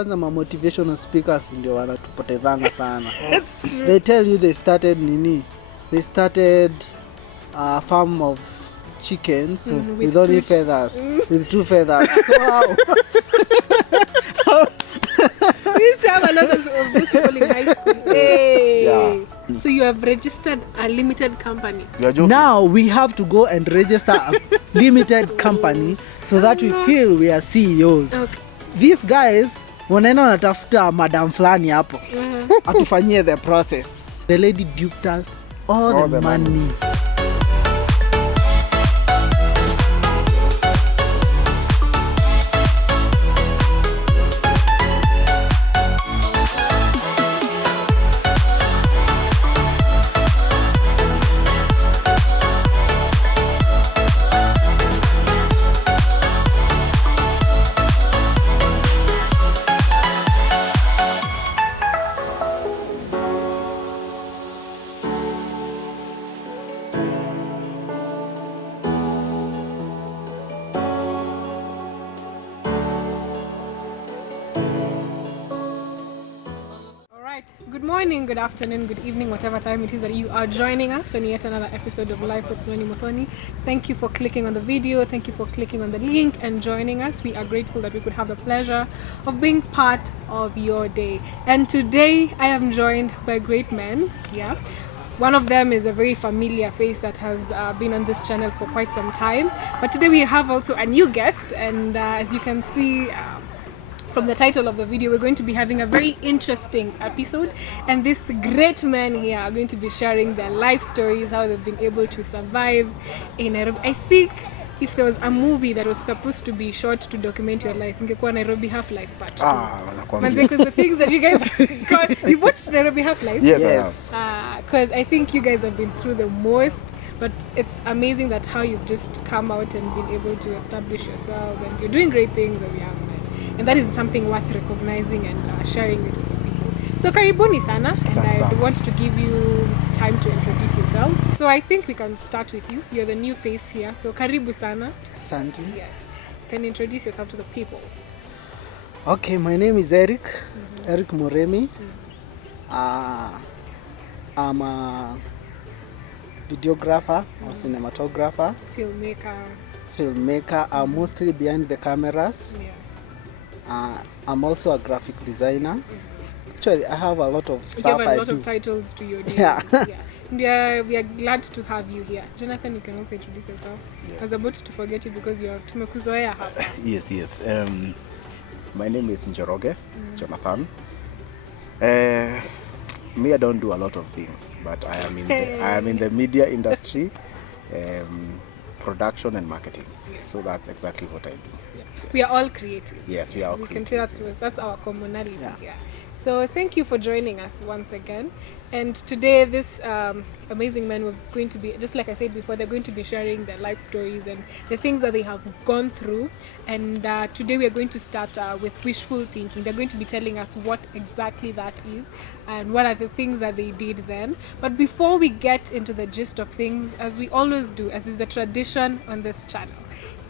kwanza ma motivational speakers ndio wanatupotezanga sana. They tell you they started a farm of chickens with only feathers, with 2 feathers. So how? We used to have a lot of those people in high school. Hey. Yeah. So you have registered a limited company. You're joking. Now we have to go and register a limited company so that we feel we are CEOs. Okay. These guys wanaenda wanatafuta madam fulani hapo atufanyie the process. The lady duped us all the money. Good morning, good afternoon, good evening, whatever time it is that you are joining us on yet another episode of Life with Noni Muthoni. Thank you for clicking on the video, thank you for clicking on the link and joining us. We are grateful that we could have the pleasure of being part of your day. And today I am joined by great men. Yeah. One of them is a very familiar face that has been on this channel for quite some time. But today we have also a new guest, and as you can see from the title of the video, we're going to be having a very interesting episode, and these great men here are going to be sharing their life stories, how they've been able to survive in Nairobi. I think if there was a movie that was supposed to be shot to document your life, ingekuwa Nairobi Half-Life Part 2. Wanakuambia. Because the things that you guys you watched Nairobi Half-Life? Yes. Because I think you guys have been through the most, but it's amazing that how you've just come out and been able to establish yourselves, and you're doing great things as young men. And that is something worth recognizing and sharing with people. So karibuni sana, and I want to give you time to introduce yourself. So I think we can start with you. You're the new face here. So karibu sana. Santi. Yes. Can you introduce yourself to the people? Okay, my name is Eric. Eric Moremi. I'm a videographer or cinematographer. Filmmaker. I'm mostly behind the cameras. Yeah. I'm also a graphic designer. Actually, I have a lot of stuff I do. You have a lot of titles to your name. Yeah. And we are glad to have you here. Jonathan, you can also introduce yourself. Yes. I was about to forget you because you're tumekuzoea hapa. Yes. My name is Njoroge, Jonathan. Me, I don't do a lot of things, but I am in the media industry, production and marketing. So that's exactly what I do. Yeah. We are all creative. Yes, we are all We creative. can say that's our commonality. Yeah. So thank you for joining us once again. And today, this amazing men were going to be, just like I said before, they're going to be sharing their life stories and the things that they have gone through. And today we are going to start with wishful thinking. They're going to be telling us what exactly that is and what are the things that they did then. But before we get into the gist of things, as we always do, as is the tradition on this channel,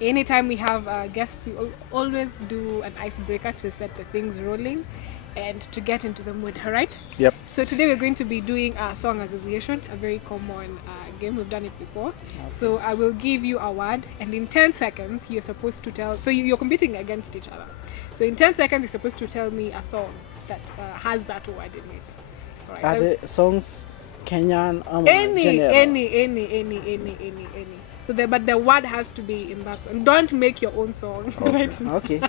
anytime we have guests, we always do an icebreaker to set the things rolling and to get into the mood, all right? Yep. So today we're going to be doing a song association, a very common game. We've done it before. Okay. So I will give you a word, and in 10 seconds you're supposed to tell, so you're competing against each other. So in 10 seconds you're supposed to tell me a song that has that word in it. All right. Are the songs Kenyan or Any. So but the word has to be in that song. Don't make your own song. Okay. Right? Okay.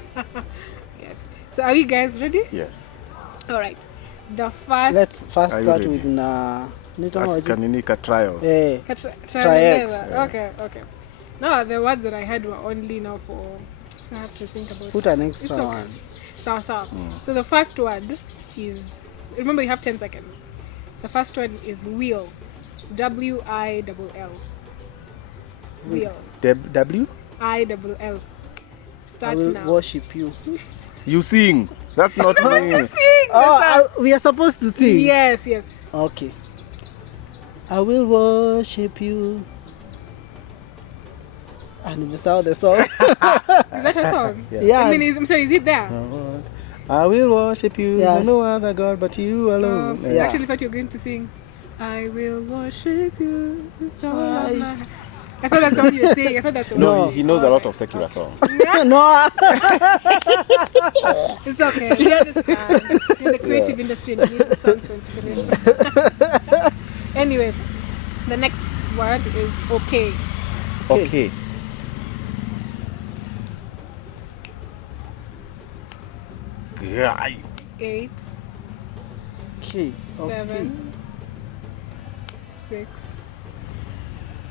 Yes. So are you guys ready? Yes. All right. The first. Let's first Are you start ready? with Kaninika trials. Triads. Okay. No, the words that I had were only now for. So I have to think about. Put an extra one. So. So the first word is. Remember, you have 10 seconds. The first word is wheel. W-I-L-L. Wheel. W? I-L-L. Start I will now. worship you. You sing. That's not me. We are supposed to sing. Yes. Okay. I will worship you. And we saw the song. Is that a song? Yeah. Yeah. I mean, I'm sorry, is it there? I will worship you. Yeah. No other God but you alone. I actually thought you were going to sing, I will worship you with all of my heart. I thought that's what you were saying. I thought that's what No, you were he knows a lot of secular songs. No. It's okay. We understand. In the creative industry, and you need the songs for inspiration. Anyway, the next word is okay. Okay. Yeah. 8, Okay. 7, 6.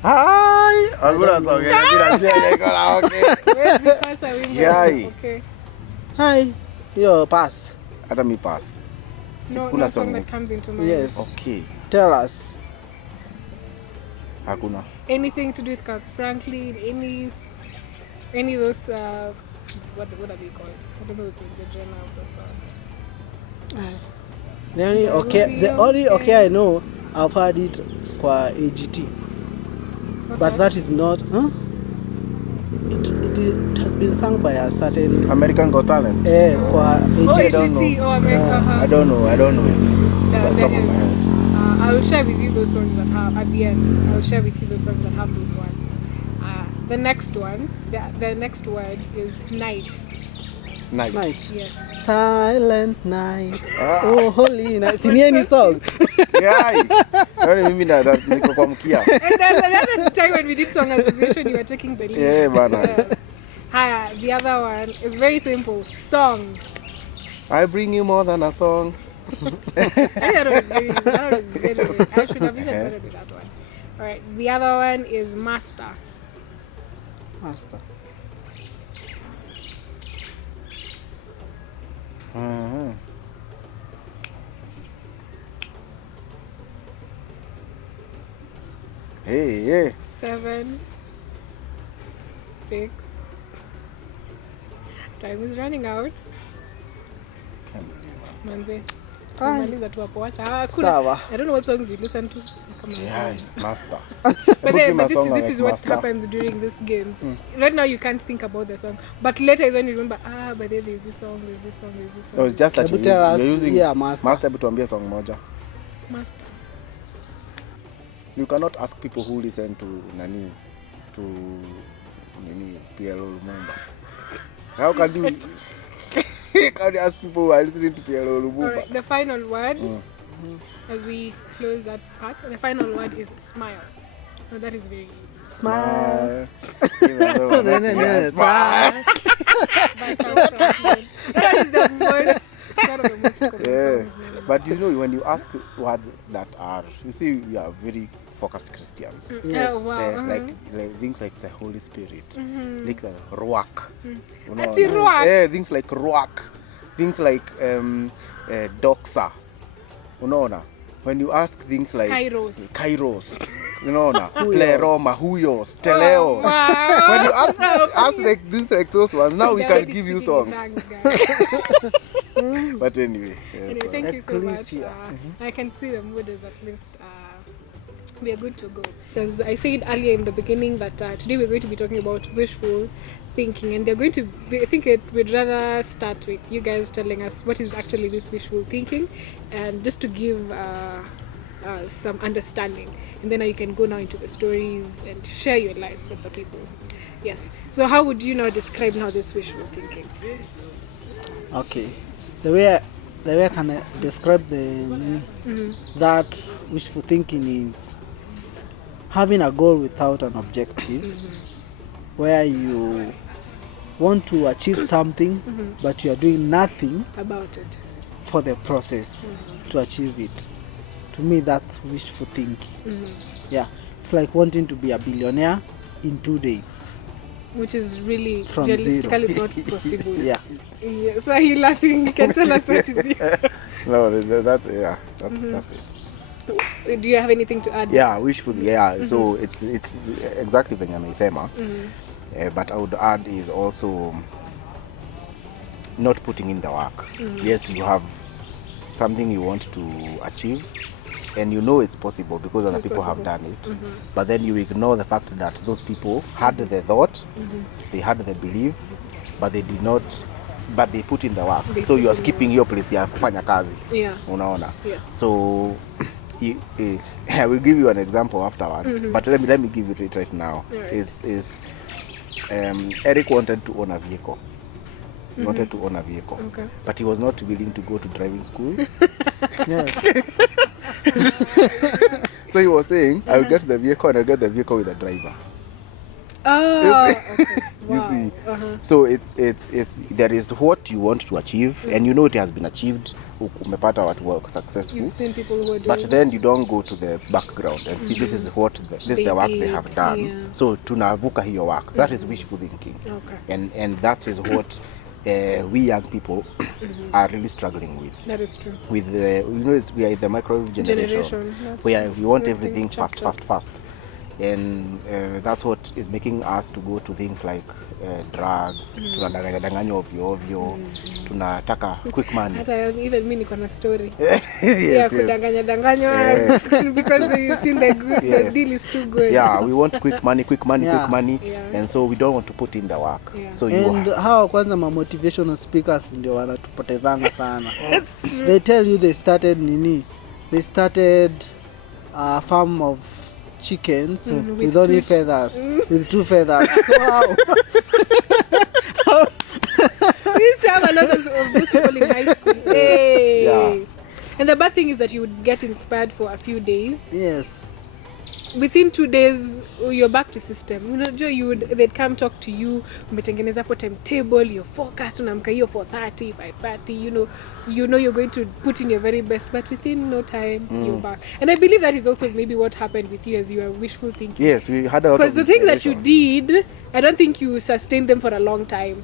Hi. Hakuna song yenye bila njia iko na okay. Where's the pass I win? Yai. Okay. Hi. Yo, pass. Hata mi pass. No Sikuna song song. that comes into mind. Yes. Okay. Tell us. Hakuna. Anything to do with Kirk Franklin, any of those what are they called? I don't know the genre of that song. The only okay I know, I've heard it kwa AGT. What's But that is not, It has been sung by a certain American Got Talent. kwa Oh, AGT. don't AGT. know. Oh, America. I don't know it. Yeah, Off the top of my head. I will share with you those songs that have at the end. I will share with you those songs that have those ones. The next one, the next word is night. Night. Yes. Silent night. Oh, holy night. Sini any song. Yai. Yaani mimi niko kwa mkia. And then the other time when we did song association, you were taking the lead. Yeah, bana. The other one is very simple. Song. I bring you more than a song. I think that was very I should have even started with that one. Alright, the other one is master. Master. Uh-huh. Hey. 7, 6. Time is running out. Manze. Tumaliza tu hapo, acha. Sawa. I don't know what songs you listen to. Yeah, master. But this like is what master. happens during these games. Right now you can't think about the song, but later is when you remember. But then there's this song. No, it's just that Hebu tell us, you're using master. Hebu tuambie song moja. Master. You cannot ask people who listen to PLO Lumumba. How can you can you ask people who are listening to PLO Lumumba? Alright, the final word, as we close that part, the final word is smile. Oh, that is very easy. Smile. Smile. Smile. By Kirk Franklin. That is the one of the most common songs. Man. But you know, when you ask words that are, you see, we are very focused Christians. Yes. Oh, wow. Like things like the Holy Spirit, like the Ruach. Ati Ruach? Things like Ruach, things like Doxa. Unaona? When you ask things like Kairos, unaona? Pleroma, Huyos, Teleos. Wow. When you ask like things like those ones, now we can give you songs. But anyway, Thank you so much. Ecclesia. I can see the mood is at least we are good to go. Because I said earlier in the beginning that today we're going to be talking about wishful thinking, and they're going to I think we'd rather start with you guys telling us what is actually this wishful thinking, and just to give some understanding, and then you can go now into the stories and share your life with the people. Yes. So how would you now describe now this wishful thinking? Okay. The way I can describe that wishful thinking is having a goal without an objective, where you want to achieve something, but you are doing nothing About it. for the process to achieve it. To me, that's wishful thinking. Yeah, it's like wanting to be a billionaire in 2 days. Which is really From realistically zero. not possible. Yeah. Yes. Why are you laughing? You can tell us what is it. No, that's it. Do you have anything to add? Yeah, wishful. Yeah, so it's exactly venye ameisema. But I would add is also not putting in the work. Yes, you have something you want to achieve, and you know it's possible because other people have done it. But then you ignore the fact that those people had the thought, they had the belief, but they did not but they put in the work. They So put you are in the skipping your place ya kufanya kazi. Yeah. Unaona? Yeah. So I will give you an example afterwards, but let me give it right now. Right. Eric wanted to own a vehicle. He wanted to own a vehicle, okay. but he was not willing to go to driving school. Yes. So he was saying, I will get the vehicle and I'll get the vehicle with a driver. Oh, okay. Wow. You see, so it's there is what you want to achieve, and you know it has been achieved. Umepata watu who are successful. You've seen people who are doing but then you don't go to the background and see this is what this is the work they have done. Yeah. So tunavuka hiyo work. That is wishful thinking. Okay. And that is what we young people are really struggling with. That is true. With we are in the microwave generation. We want everything fast. And that's what is making us to go to things like drugs, tunadanganya ovyo, tunataka quick money. Even me niko na story. Yes. Kudanganya because you've seen the deal is too good. Yeah, we want quick money, Yeah. and so we don't want to put in the work. Yeah. So hao kwanza ma motivational speakers ndio wanatupotezanga sana. They tell you they started a farm of chickens with only feathers, with 2 feathers. So how? We used to have a lot of those people in high school. Hey. Yeah. And the bad thing is that you would get inspired for a few days. Yes. Within 2 days you're back to system. They'd come talk to you, umetengeneza hapo timetable, you're focused, unamka hiyo 4:30, 5:30, you know you're going to put in your very best, but within no time you're back. And I believe that is also maybe what happened with you as you are wishful thinking. Yes, we had a lot of because the things that you did, I don't think you sustained them for a long time.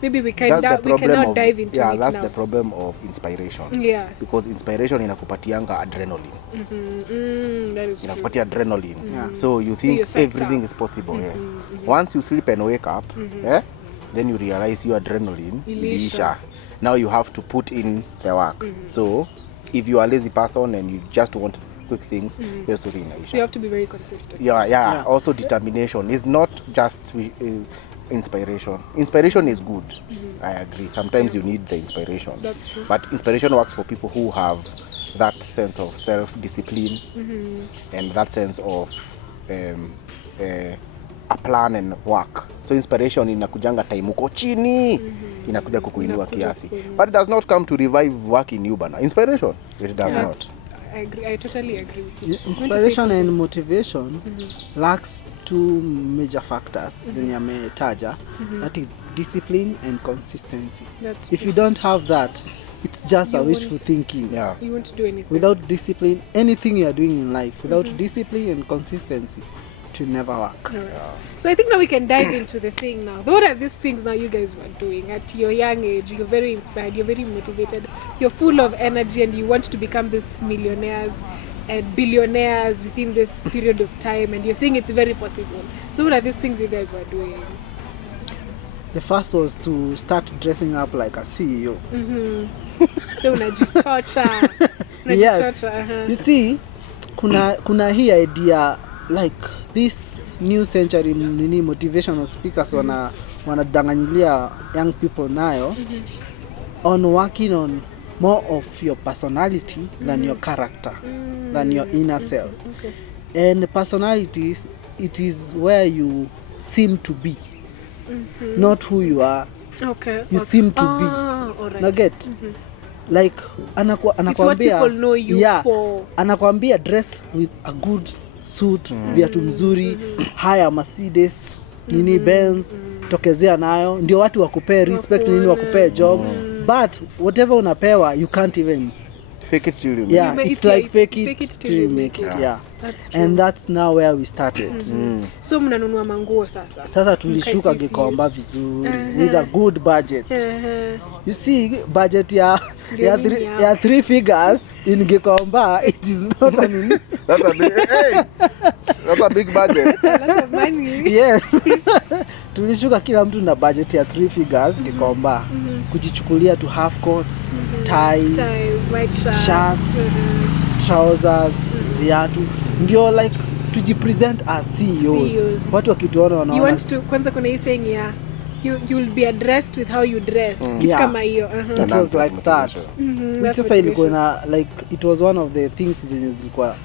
Maybe we cannot dive into it now. That's the problem of inspiration. Yes. Because inspiration inakupatianga adrenaline. That is Inakupatia adrenaline. Yeah. So you think everything is possible. Yes. Once you sleep and wake up, then you realize your adrenaline iliisha. Now you have to put in the work. So if you are a lazy person and you just want quick things, your story inaisha. So you have to be very consistent. Yeah. Also determination is not just inspiration. Inspiration is good. I agree. Sometimes you need the inspiration. That's true. But inspiration works for people who have that sense of self-discipline and that sense of a plan and work. So inspiration inakujanga time uko chini, inakuja kukuinua kiasi. But it does not come to revive work in you bana. Inspiration, it does not. I agree. I totally agree with you. Inspiration and motivation lacks 2 major factors zenye ametaja. That is discipline and consistency. If you don't have that, it's just a wishful thinking. Yeah. You won't do anything. Without discipline, anything you are doing in life, without discipline and consistency, it will never work. So I think now we can dive into the thing now. What are these things now you guys were doing at your young age? You're very inspired, you're very motivated, you're full of energy, and you want to become these millionaires and billionaires within this period of time, and you're saying it's very possible. So what are these things you guys were doing? The first was to start dressing up like a CEO. So unajichocha. Yes. You see, kuna hii idea like this new century motivational speakers wanadanganyilia young people nayo on working on more of your personality than your character, than your inner self. And personalities, it is where you seem to be, not who you are. You seem to be. Alright. Naget? Like anakuambia, people know you for. Anakuambia dress with a good suit, viatu mzuri, haya Mercedes, Benz, tokezea nayo, ndio watu wakupee respect, wakupee job. But whatever unapewa, you can't even fake it till you make it. Yeah, it's like fake it till you make it. Yeah. That's true. And that's now where we started. So mnanunua manguo sasa. Sasa tulishuka Gikomba vizuri with a good budget. You see, budget ya 3 figures in Gikomba, it is not that's a big budget. A lot of money. Yes. Tulishuka kila mtu na budget ya 3 figures Gikomba. Kujichukulia to half coats, ties, white shirts, trousers, viatu. Ndio like tujipresent as CEOs. Watu wakituona wanaona. You want to kwanza kuna hii saying ya you'll be addressed with how you dress. Kitu kama hiyo. It was like that. Which sasa ilikuwa na like it was one of the things zenye zilikuwa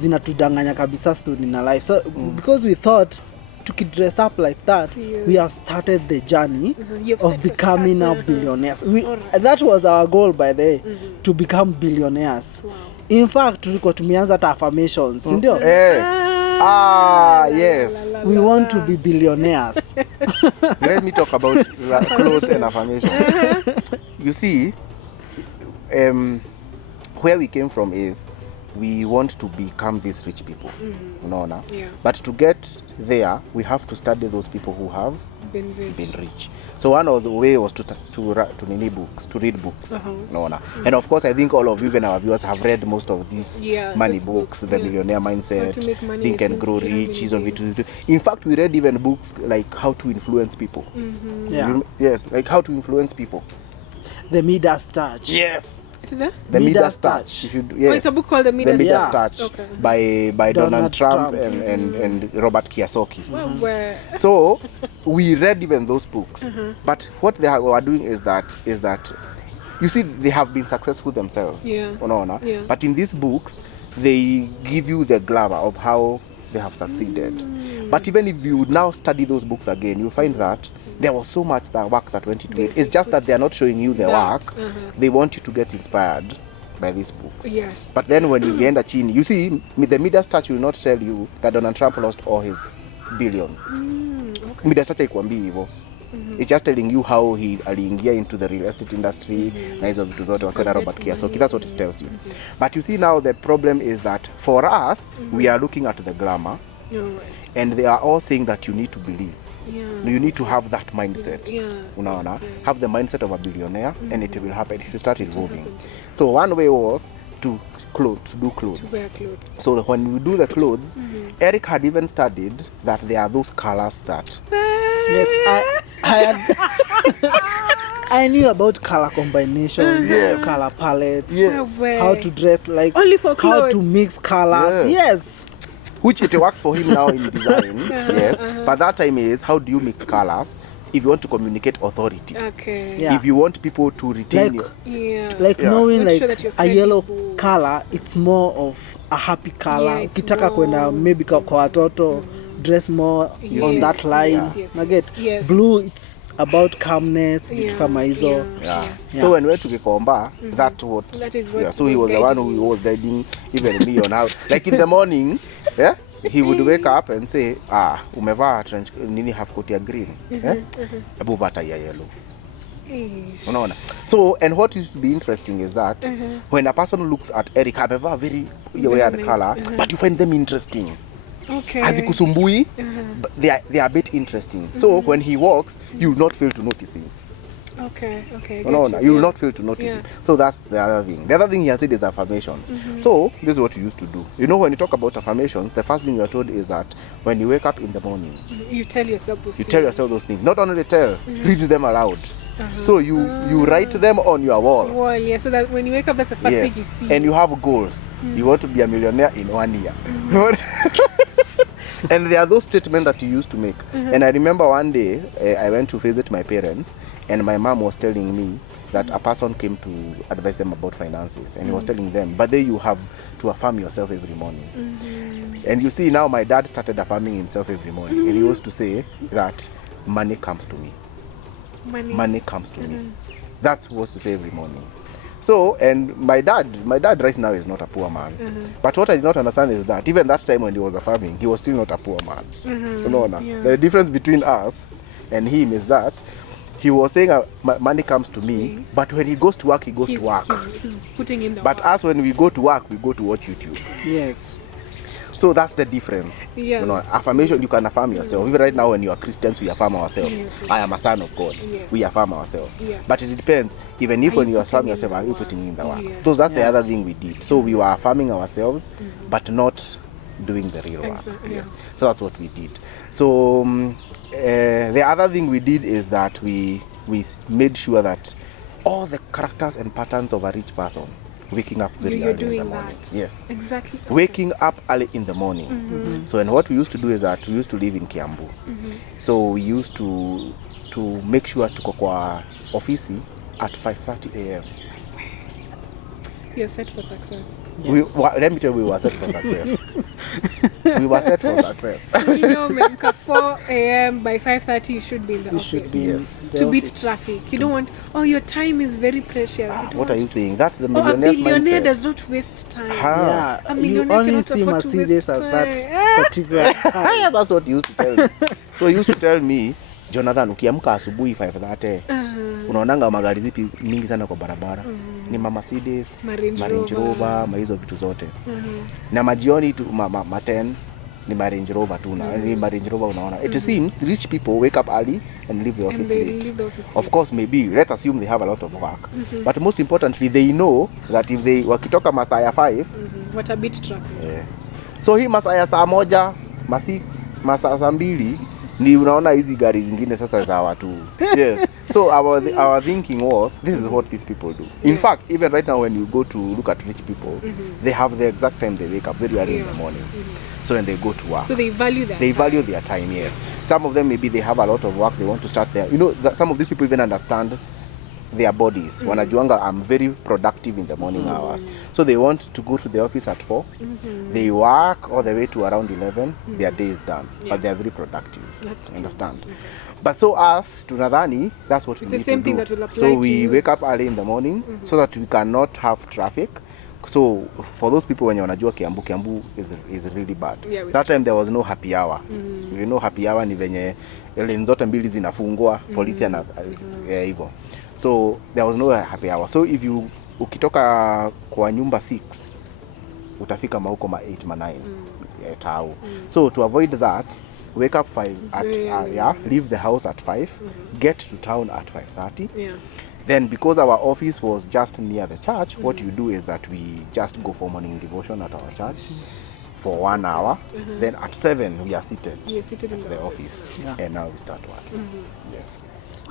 zinatudanganya kabisa student in life. So because we thought to dress up like that, we have started the journey of becoming now billionaires. That was our goal, by the way, to become billionaires. Wow. In fact, tulikuwa tumeanza hata affirmations, ndio? Yes. We want to be billionaires. Let me talk about clothes and affirmation. You see, where we came from is we want to become these rich people. Unaona? Yeah. But to get there, we have to study those people who have been rich. So one of the way was to read books. Unaona? And of course, I think all of you and our viewers have read most of these money books, The Millionaire Mindset, Think and Grow Rich. In fact, we read even books like How to Influence People. Yes, like How to Influence People. The Midas Touch. Yes. The Midas Touch. Yes. It's a book called The Midas Touch. Okay. By Donald Trump and Robert Kiyosaki. Well, So we read even those books. But what they were doing is that you see they have been successful themselves. But in these books they give you the glamour of how they have succeeded. But even if you now study those books again, you find that there was so much work that went into it. It's just that they are not showing you the work. They want you to get inspired by these books. Yes. But then when you end a chin, you see, the Midas Touch will not tell you that Donald Trump lost all his billions. Midas Touch ikwambii hivyo. It's just telling you how he aliingia into the real estate industry na hizo vitu zote wakiwa na Robert Kiyosaki. That's what it tells you. But you see now the problem is that for us, we are looking at the glamour. And they are all saying that you need to believe. You need to have that mindset. Unaona? Have the mindset of a billionaire and it will happen. It will start evolving. So one way was to do clothes. To wear clothes. So when we do the clothes, Eric had even studied that there are those colors that... Yes, I knew about color combination, color palettes, how to dress, like only for clothes. How to mix colors. Yes. Which it works for him now in design. Yes. But that time is how do you mix colors if you want to communicate authority. Okay. Yeah. If you want people to retain you. Knowing Make like sure that you're a yellow credible. color, it's more of a happy color. It's Ukitaka kwenda maybe kwa watoto, dress more on that line. Yes. Blue, it's about calmness, vitu kama hizo. So when we went to Gikomba, that is what so he was the one who was guiding even me on how, like in the morning, he would wake up and say, umevaa trench nini half coat ya green, ebu vaa tie ya yellow. Unaona? So, and what used to be interesting is that when a person looks at Eric, amevaa very weird color, but you find them interesting. Okay. Hazikusumbui, but they are a bit interesting. So when he walks, you will not fail to notice him. Okay. No, you will not fail to notice him. So that's the other thing. The other thing he has said is affirmations. So this is what you used to do. You know, when you talk about affirmations, the first thing you are told is that when you wake up in the morning, you tell yourself those things. You tell yourself those things. Not only tell, read them aloud. So you wite them on your wall. Yeah, so that when you wake up, that's the first thing you see. And you have goals. You want to be a millionaire in 1 year. And there are those statements that you used to make. And I remember one day, I went to visit my parents, and my mom was telling me that a person came to advise them about finances. And he was telling them, but then you have to affirm yourself every morning. And you see, now my dad started affirming himself every morning. And he used to say that money comes to me. Money comes to me. That's what he say every morning. So, and my dad right now is not a poor man. But what I did not understand is that even that time when he was affirming, he was still not a poor man. The difference between us and him is that he was saying money comes to me, but when he goes to work, he's to work. He's putting in the But work. us, when we go to work, we go to watch YouTube. Yes. So that's the difference. Yes. You know, affirmation, you can affirm yourself. Even right now when you are Christians, we affirm ourselves. I am a son of God. We affirm ourselves. But it depends. Even if when you affirm yourself, are you putting in the work? So that's the other thing we did. So we were affirming ourselves, but not doing the real work. Yes. So that's what we did. So the other thing we did is that we made sure that all the characters and patterns of a rich person, waking up very early in the morning. Yes. Exactly. Waking up early in the morning. So, and what we used to do is that we used to live in Kiambu. So we used to to make sure tuko kwa ofisi at 5:30 a.m. You're set for success. Yes. Let me tell you, we were set for success. We were set for success. So, you know, at 4 a.m. by 5:30 you should be in the You office. should be Yes. in the To beat office. traffic. You don't want, oh, your time is very precious. You don't What are want- you saying? That's the Oh, a millionaire's billionaire mindset. does not waste time. Ah. A Yeah, you millionaire only cannot see afford to Mercedes waste at that time. particular time. Yeah, that's what he used to tell me. So he used to tell me, Jonathan, ukiamka asubuhi 5:30 unaonanga magari zipi mingi sana kwa barabara. Ni Mercedes, Range Rover, hizo vitu zote. Na majioni tu ma 10 ni Range Rover tu na ni Range Rover unaona. It seems rich people wake up early and leave the office they late. leave the office Of course, maybe let's assume they have a lot of work. But most importantly, they know that if they wakitoka masaa ya 5 What a beat traffic. so hii masaa ya saa moja, ma 6, masaa saa 2 ni unaona hizi gari zingine sasa za watu. Yes. So our thinking was, this is what these people do. In fact, even right now when you go to look at rich people, they have the exact time they wake up very early in the morning. So when they go to work. So they value that. They value their time, yes. Some of them maybe they have a lot of work, they want to start there. You know, some of these people even understand their bodies. Wanajuanga, I'm very productive in the morning hours. So they want to go to the office at 4. They work all the way to around 11. Their day is done. But they are very productive. That's You understand? But so us, tunadhani, that's what we It's the need same to thing do. that will apply So to we you. wake up early in the morning so that we cannot have traffic. So for those people when wanajua Kiambu is really bad. Yeah, That time there was no happy hour. You know happy hour ni venye lane zote mbili zinafungwa, polisi ana hivyo. So there was no happy hour. So if you ukitoka kwa nyumba 6 utafika mauko ma 8 ma 9 tao. So to avoid that, wake up 5 at leave the house at 5, get to town at 5:30. Yeah. Then because our office was just near the church, what you do is that we just go for morning devotion at our church for 1 hour. Then at 7 we are seated You're seated in at the office. And now we start work. Yes.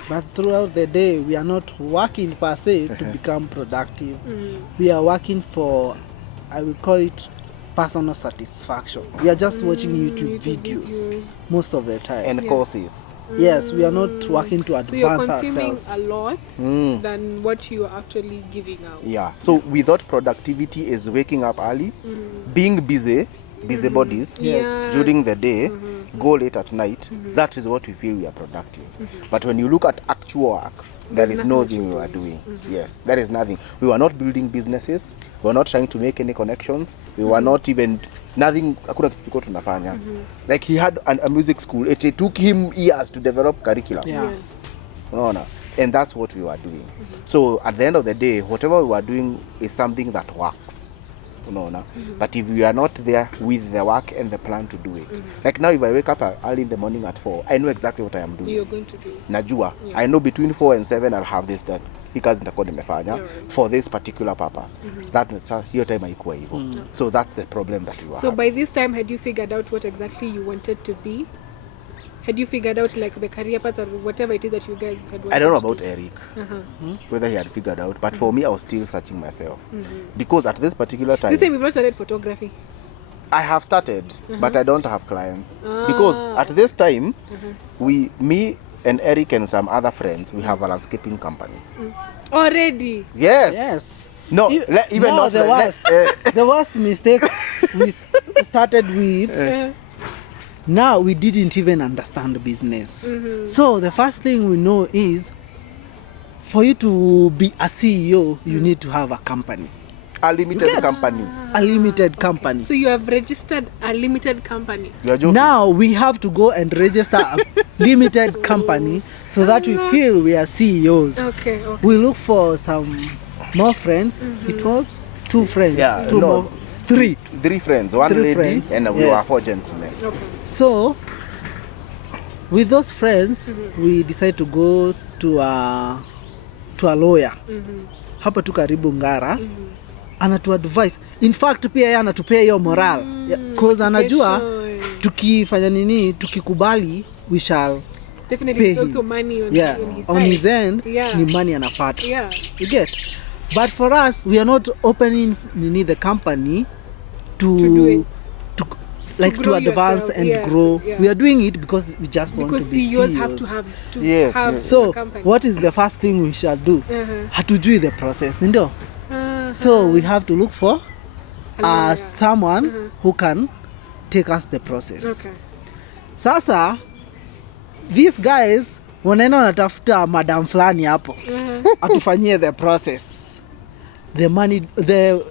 But throughout the day, we are not working per se to become productive. We are working for, I will call it, personal satisfaction. We are just watching YouTube videos most of the time. And courses. Yes, we are not working to advance So you're consuming ourselves. a lot than what you are actually giving out. Yeah. So we thought productivity is waking up early, being busy bodies Yes. during the day, go late at night. That is what we feel we are productive. But when you look at actual work, there is nothing we are doing. Yes, there is nothing. We were not building businesses. We were not trying to make any connections. We were not even nothing. Hakuna kitu tulikuwa tunafanya. Like he had a music school. It took him years to develop curriculum. Yeah. Yes. Unaona? And that's what we were doing. So at the end of the day, whatever we were doing is something that works. Unaona? But if we are not there with the work and the plan to do it. Like now if I wake up early in the morning at 4, I know exactly what I am doing. You're going to do. Najua. I know between 4 and 7 I'll have this done. Because nitakuwa nimefanya Right. for this particular purpose. That hiyo time haikuwa hivyo. So that's the problem that we were So having. by this time, had you figured out what exactly you wanted to be? Had you figured out like the career path or whatever it is that you guys had wanted I don't know to about do? Eric, whether he had figured out, but for me, I was still searching myself. Because at this particular time, This time you've not started photography. I have started, but I don't have clients. Because at this time, me and Eric and some other friends, we have a landscaping company. Already. Yes. Yes. No, even no, not the worst. The worst mistake we started with. Now we didn't even understand business. So the first thing we know is, for you to be a CEO, you need to have a company, A limited Get. company. a limited company. So you have registered a limited company. You are joking. Now we have to go and register a limited company so that we feel we are CEOs. Okay. Okay. We look for some more friends. It was 2 friends. Yeah, 2 no. more. 3. 3 friends, 1 3 lady, friends, and we yes. were 4 gentlemen. Okay. So, with those friends, we decided to go to a lawyer. Hapa tu karibu Ngara. Anatu advise. In fact, pia yeye anatupea hiyo moral. Cause anajua tukifanya nini, tukikubali, we shall Definitely, pay it's him. also money on, Yeah, on his side. end, Yeah. ni money anapata. Yeah. You get? But for us, we are not opening the company to do it. like to advance yourself. and grow. Yeah. We are doing it because we just want to be CEOs CEOs. have to have Yes. So a company. what is the first thing we shall do? Hatujui the process, ndio. So we have to look for someone who can take us the process. Okay. Sasa these guys wanaenda wanatafuta madam fulani hapo atufanyie the process. The money, the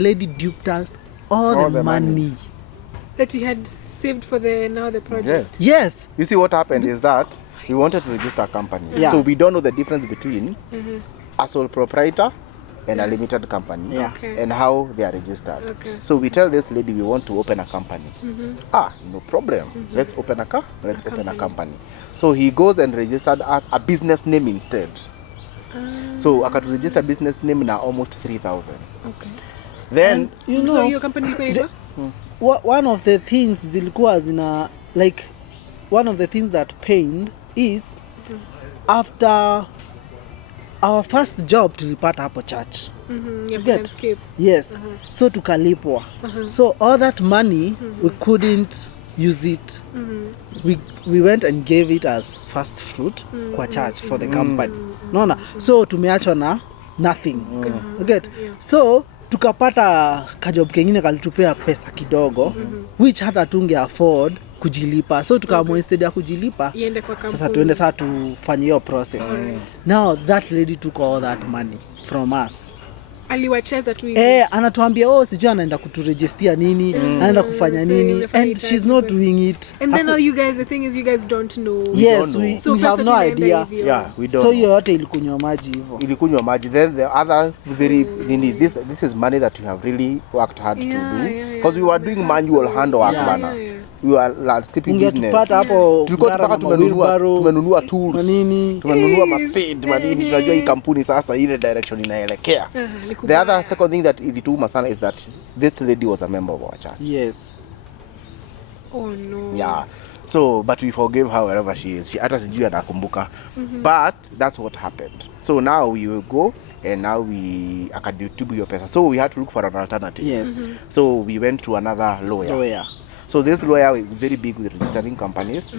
lady duped us all the money that he had saved for the project. Yes. You see what happened is that we wanted to register a company. Yeah. So we don't know the difference between a sole proprietor and a limited company, Okay. and how they are registered. Okay. So we tell this lady we want to open a company. No problem. Let's open a company. So he goes and registered as a business name instead. So akatu register business name na almost 3,000. Okay. Then You know, so your company paid one of the things zilikuwa zina like one of the things that pained is after our first job tulipata hapo church. Get? Yes. So tukalipwa. So all that money we couldn't use it. We went and gave it as first fruit kwa church for the company. Naona? So tumeachwa na nothing. Get? So tukapata kajob kengine kalitupea pesa kidogo which hata tunge afford kujilipa. So tukaamua instead ya kujilipa sasa tuende sasa tufanye hiyo process. Now that lady took all that money from us. Aliwacheza tu hivi. Anatuambia sijui anaenda kuturegistia nini, anaenda kufanya nini, and she's not doing it. And then you guys, the thing is you guys don't know. Yes, don't we have no idea. Yeah, we don't. So hiyo yote ilikunywa maji hivyo. Ilikunywa maji. Then the other very this is money that we have really worked hard to do because we were doing manual handwork bana. We were landscaping business. Tupata hapo tulikuwa tumenunua tools, tumenunua maspade madini, tunajua hii kampuni sasa ile direction inaelekea. The other second thing that ilituma sana is that this lady was a member of our church. Yes. Oh no. Yeah. So but we forgave her wherever she is. Hata sijui anakumbuka. But that's what happened. So now we will go and now we akaditubu hiyo pesa. So we had to look for an alternative. Yes. So we went to another lawyer. So this lawyer is very big with registering companies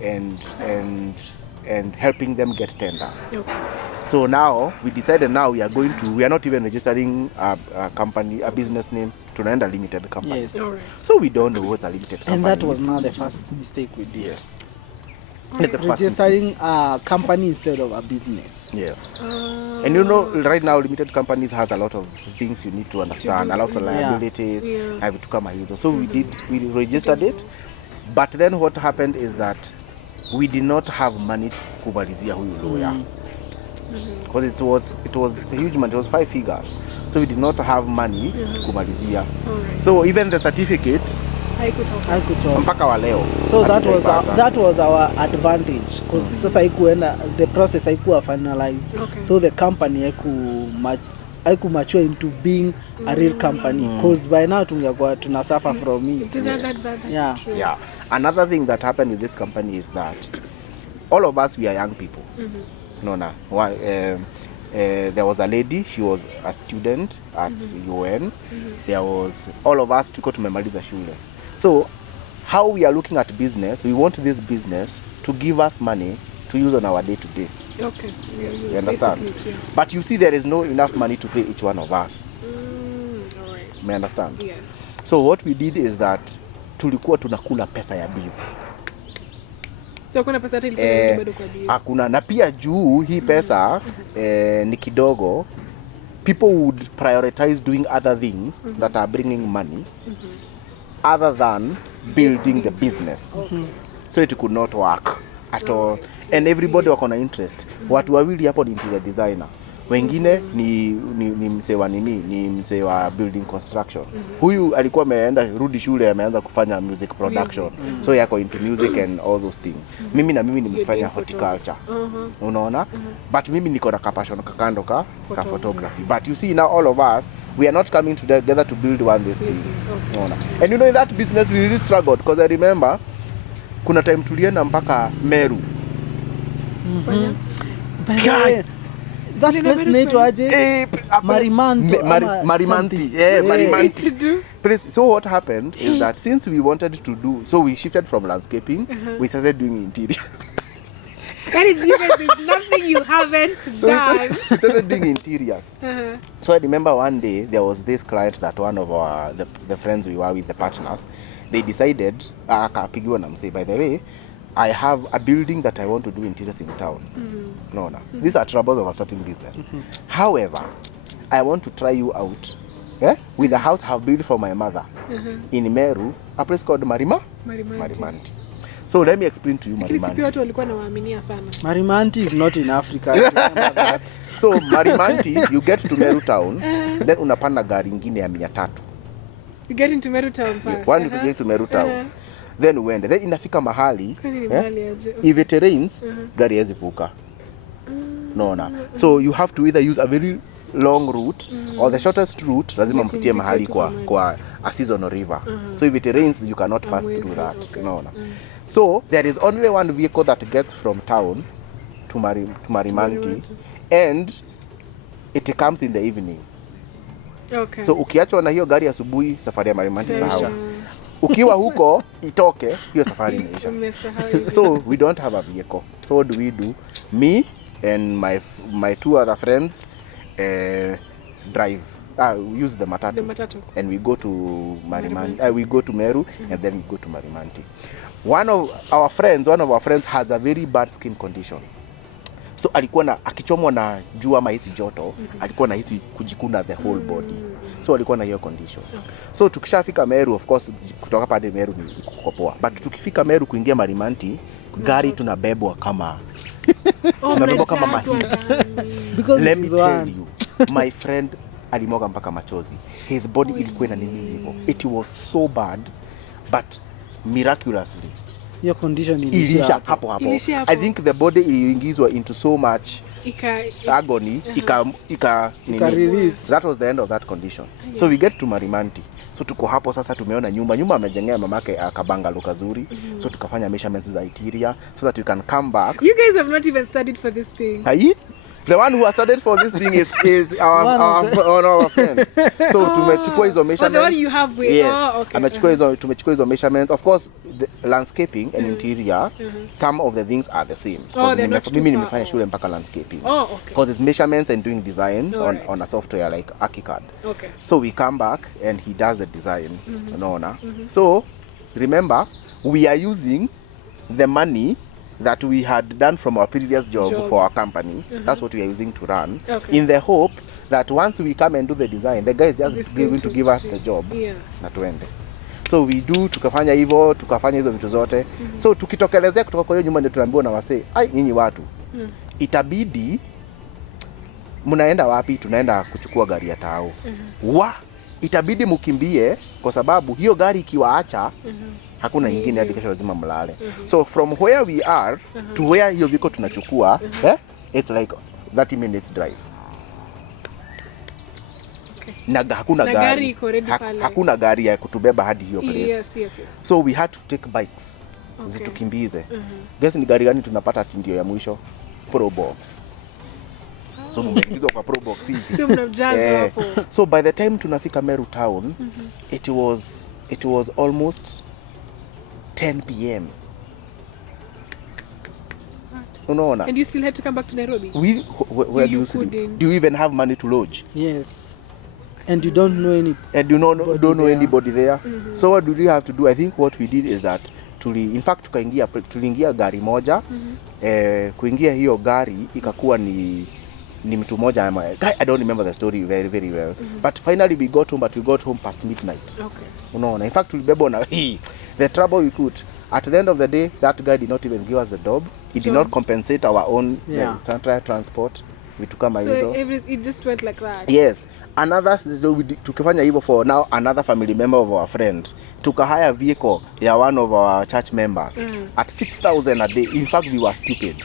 and helping them get tenders. Okay. So now we decided we are not even registering a company, a business name, tunaenda limited company. Yes. All right. So we don't know what's a limited company. And that was not the first mistake we did. Yes. Registering a company instead of a business. Yes. And you know, right now limited companies has a lot of things you need to understand, a lot of liabilities, have to come hizo. So we registered it, but then what happened is that we did not have money kumalizia huyu lawyer. Because it was a huge money, it was 5 figures. So we did not have money to kumalizia. So even the certificate haikutoa mpaka wa leo. So that was our advantage because sasa the process haikuwa finalized. So the company haiku mature into being a real company because by now tungekuwa tuna suffer from it. Yeah. Another thing that happened with this company is that all of us, we are young people. There was a lady, she was a student at UN. There was all of us tuko tumemaliza shule. So how we are looking at business, we want this business to give us money to use on our day to day. Okay. You understand? But you see there is no enough money to pay each one of us. All right. You understand? Yes. So what we did is that tulikuwa tunakula pesa ya biz. So kuna pesa ilikuwa bado kwa biz. Hakuna, na pia juu hii pesa ni kidogo, people would prioritize doing other things that are bringing money other than building the business. So it could not work at all. And everybody wako na interest. Watu wawili hapo ni interior designer. Wengine ni mzee wa ni mzee wa building construction. Huyu alikuwa ameenda rudi shule, ameanza kufanya music production. So yako into music and all those things. Mimi nimefanya horticulture. Unaona? But mimi niko na passion kakando ka photography. But you see now all of us, we are not coming together to build one this thing. Unaona? And you know in that business we really struggled because I remember kuna time tulienda mpaka Meru. That place inaitwa aje? Marimanto. Marimanti. Yeah, Marimanti. Please, so what happened is that since we wanted to do, so we shifted from landscaping, we started doing interior. And there's nothing you haven't done. We started doing interiors. So I remember one day there was this client that one of our the friends we were with, the partners, they decided, akapigiwa na msee, by the way, I have a building that I want to do interiors in town. No. These are troubles of a certain business. However, I want to try you out with a house I have built for my mother in Meru, a place called Marimanti. So let me explain to you Marimanti. Watu walikuwa nawaaminia sana. Marimanti is not in Africa. Remember that. So Marimanti, you get to Meru town, then unapanda gari ingine ya 300. You get into Meru town first. One is to get to Meru town. Then uende. Then inafika mahali. If it rains, gari haiwezi vuka. No. So you have to either use a very long route or the shortest route lazima mpitie mahali kwa a seasonal river. So if it rains, you cannot pass through that. Okay. No. So there is only one vehicle that gets from town to Marimanti, and it comes in the evening. Okay. So ukiachwa na hiyo gari asubuhi, safari ya Marimanti sawa. Ukiwa huko itoke, hiyo safari imeisha. So we don't have a vehicle. So what do we do? Me and my two other friends drive. We use the matatu. And we go to Marimanti. We go to Meru and then we go to Marimanti. One of our friends has a very bad skin condition. So alikuwa akichomwa na jua ama hisi joto, alikuwa na hisi kujikuna the whole body. So alikuwa na hiyo condition. So tukishafika Meru, of course kutoka pale Meru ni kukopoa. But tukifika Meru kuingia Marimanti, gari tunabebwa kama tunabebwa kama mahindi. Because let me tell you, my friend alimoga mpaka machozi. His body ilikuwa na nini hivyo. It was so bad, but miraculously your condition ilisha hapo. I think the body iliingizwa into so much agony, ika release. That was the end of that condition. So we get to Marimanti. So tuko hapo sasa, tumeona nyuma amejengea mamake akabangalo kazuri. So tukafanya measurements za interior so that we can come back. You guys have not even studied for this thing. The one who has studied for this thing is our friend. So tumechukua hizo measurements. The one you have with. Yes. Okay. Tumechukua hizo measurements. Of course, the landscaping and interior, some of the things are the same. Mimi nimefanya shule mpaka landscaping. Okay. Because it's measurements and doing design on a software like ArchiCAD. Okay. So we come back and he does the design. So remember, we are using the money that we had done from our previous job for our company. That's what we are using to run. In the hope that once we come and do the design, the guy is just going to give us the job. Na tuende. So we do, tukafanya hizo vitu zote. So tukitokelezea kutoka kwa hiyo nyumba ndio tunaambiwa na wasee, nyinyi watu. Itabidi mnaenda wapi? Tunaenda kuchukua gari ya tao. Itabidi mukimbie kwa sababu hiyo gari ikiwaacha hakuna nyingine hadi kesho lazima mlale. So from where we are to where hiyo viko tunachukua, it's like 30 minutes drive. Na hakuna gari. Hakuna gari ya kutubeba hadi hiyo place. Yes. So we had to take bikes. Zitukimbize. Guess ni gari gani tunapata ndio ya mwisho? Probox. So mmeingizwa kwa Probox hivi. So mnajaza hapo. So by the time tunafika Meru town, it was almost 10 p.m. Unaona? And you still had to come back to Nairobi? Where do you sleep? Do you even have money to lodge? Yes. And you don't know any. And you don't know anybody there. So what do you have to do? I think what we did is that tuliingia gari moja. Kuingia hiyo gari ikakuwa ni mtu moja. I don't remember the story very very well. But finally we got home past midnight. Okay. Unaona? In fact tulibebwa na the trouble we could. At the end of the day, that guy did not even give us the job. He did not compensate our own transport. Vitu kama hizo. So it just went like that. Yes. Tukifanya hivyo for now another family member of our friend. Tukahire vehicle ya one of our church members at 6,000 a day. In fact, we were stupid.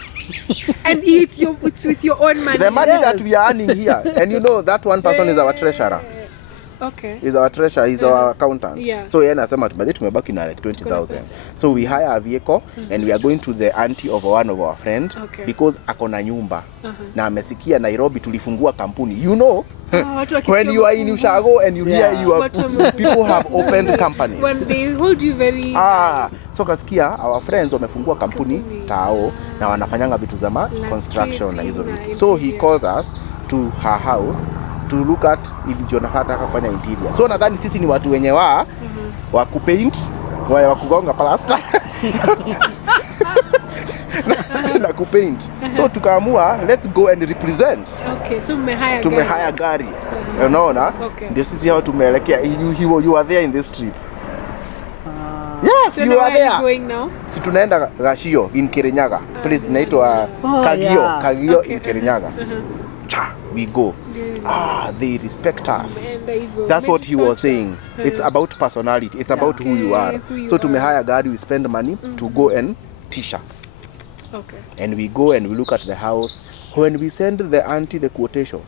And it's with your own money. The money that we are earning here. And you know that one person is our treasurer. Okay. He's our treasurer, he's our accountant. Yeah. So yeye anasema tumebaki na like 20,000. So we hire a vehicle and we are going to the auntie of one of our friend because ako na nyumba. Na amesikia Nairobi tulifungua kampuni. You know, when you are in Ushago and you hear people have opened companies. When they hold you very so kasikia our friends wamefungua kampuni tao na wanafanyanga vitu za construction na hizo vitu. So he calls us to her house to look at ili Jonathan kufanya interior. So nadhani sisi ni watu wenye wa kupaint, wa kugonga plaster. na kupaint. So tukaamua let's go and represent. Okay, so tumehaya gari. Unaona? Ndio sisi hao tumeelekea. You are there in this trip. Yes, so you are there. Going now? Si tunaenda Gashio in Kirinyaga. Place inaitwa Kagio in Kirinyaga. We go. They respect us. That's what he was saying. It's about personality. It's about who you are. So tumehaya gari, we spend money to go and Tisha. Okay. And we go and we look at the house. When we send the auntie the quotation,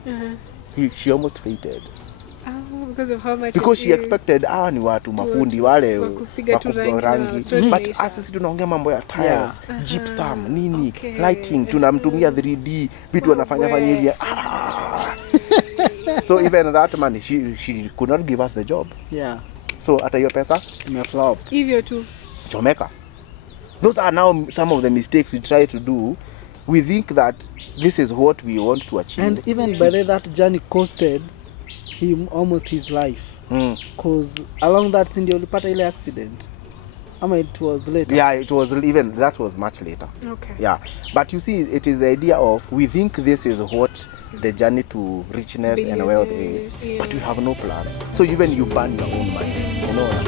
she almost fainted. Because of how much. Because she expected ni watu mafundi wale wakupiga rangi. But sisi tunaongea mambo ya tiles, gypsum, nini, lighting, tunamtumia 3D, vitu wanafanya hivi. So even that man, she could not give us the job. Yeah. So hata hiyo pesa imeflop. Hivyo tu. Chomeka. Those are now some of the mistakes we try to do. We think that this is what we want to achieve. And even by that journey costed him almost his life. Because along that ndio ulipata ile accident. It was later. Yeah, it was even, that was much later. Okay. Yeah, but you see, it is the idea of, we think this is what the journey to richness and wealth is, but we have no plan. So even you burn your own money, you know.